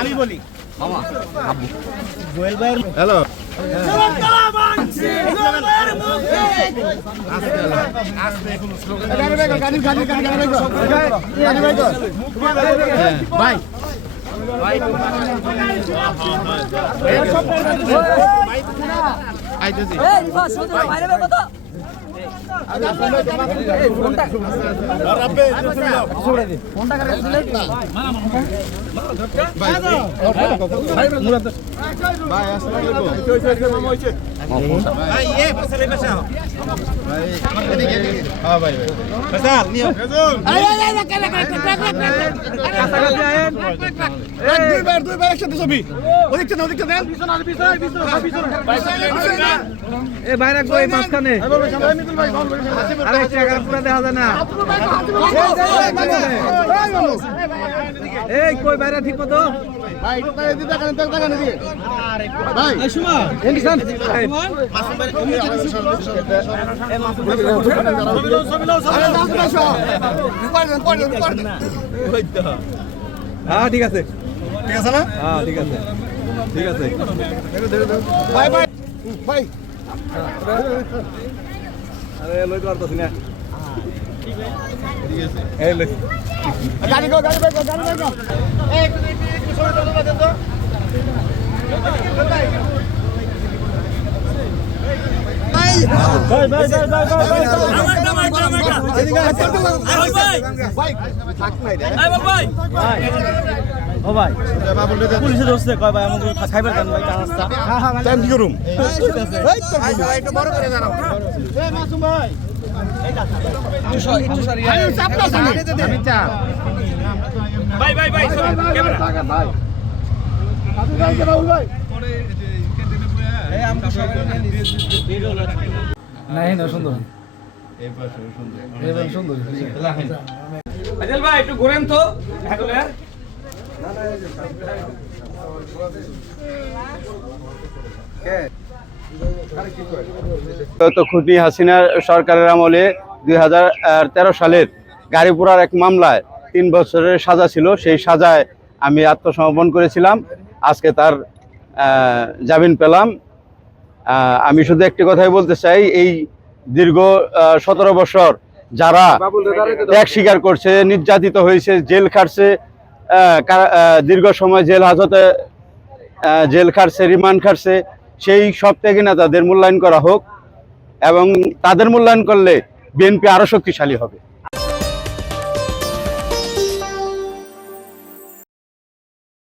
আমি বলি হ্যালো ভাই কই বাইরে ঠিক মতো হ্যাঁ ঠিক আছে ঠিক আছে না হ্যাঁ ঠিক আছে ঠিক আছে বাই বাই বাই আরে লই তো পারতাছি না ঠিক আছে এই লই গাড়ি গো গাড়ি বাইক গাড়ি বাইক এই একটু সময় দাও দেন তো ভাই ভাই ভাই ভাই ভাই থাক নাই রে ভাই ভাই ও ভাই পুলিশে ধরছে কয় ভাই আমাকে খাইবার দেন ভাই রাস্তা হ্যাঁ হ্যাঁ টাইম কি করুম ঠিক আছে এই তো একটু বড় করে দাঁড়াও এই মাসুম ভাই এই দা একটু সরি আমি চাপটা আমি চাপ ভাই ভাই ভাই ক্যামেরা ভাই আপনি যাই কে রাহুল ভাই পরে ক্যান্টিনে বইয়া এই আমগো সবাই ভিডিও নাই না সুন্দর এই পাশে সুন্দর এই পাশে সুন্দর আজল ভাই একটু ঘোরেন তো ঢাকলে খুনি হাসিনা সরকারের আমলে 2013 সালের গাড়ি পোড়ার এক মামলায় 3 বছরের সাজা ছিল। সেই সাজায় আমি আত্মসমর্পণ করেছিলাম। আজকে তার জামিন পেলাম। আমি শুধু একটি কথাই বলতে চাই, এই দীর্ঘ 17 বছর যারা ত্যাগ স্বীকার করছে, নির্যাতিত হয়েছে, জেল খাটছে, দীর্ঘ সময় জেল হাজতে জেল খাটছে, রিমান্ড খাটছে, সেই সব ত্যাগী নেতাদের মূল্যায়ন করা হোক এবং তাদের মূল্যায়ন করলে বিএনপি আরো শক্তিশালী হবে।